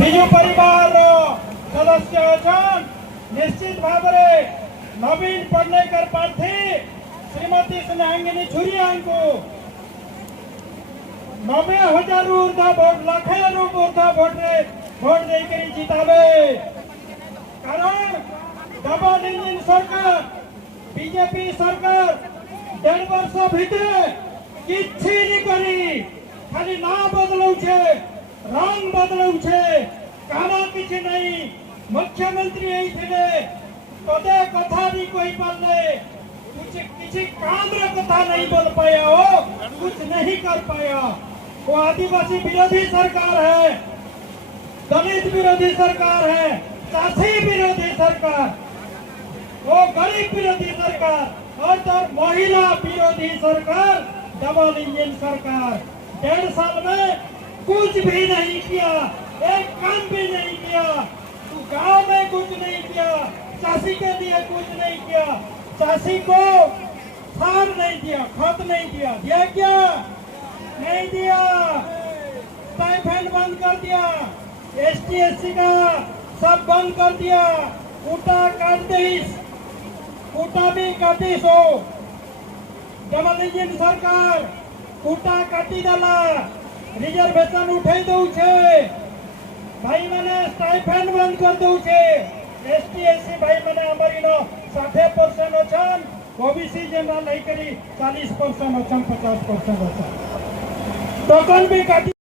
विजु परिवार सदस्य अछन निश्चित भाव नवीन पटनायकर प्रार्थी श्रीमती स्नेहांगिनी छुरिया को 90,000 ऊर्ध भोट लाखे ऊर्ध भोट देकर जितावे कारण डबल इंजिन सरकार बीजेपी सरकार 1.5 वर्ष भितर किछि नहीं करी खाली ना बदलौ छे रंग बदलौ छे काना किछि नहीं मुख्यमंत्री एई थिले कदे कथा नहीं कहि पाले कुछ किछि काम रे कथा नहीं बोल पाया हो कुछ नहीं कर पाया। वो आदिवासी विरोधी सरकार है, दलित विरोधी सरकार है, चाषी विरोधी सरकार, वो गरीब विरोधी सरकार और तो महिला विरोधी सरकार, डबल इंजन सरकार 1.5 साल में कुछ भी नहीं किया, एक काम भी नहीं किया। तू गांव में कुछ नहीं किया, चाषी के लिए कुछ नहीं किया, चाषी को खाद नहीं दिया, खत नहीं दिया, दिया क्या नहीं दिया। स्टाइपेंड बंद कर दिया, ST/SC का सब बंद कर दिया, कोटा काट दीस, कोटा भी काटिस हो। डबल इंजिन सरकार कोटा काटी देला, रिजर्वेशन उठे दौ छे, भाई मैंने स्टाइपेंड बंद कर दौ छे। ST/SC भाई मैंने हमारी 60% अछन, ओबीसी जनरल नहीं करी 40% अछन, 50% अछन, टोकन भी काटी।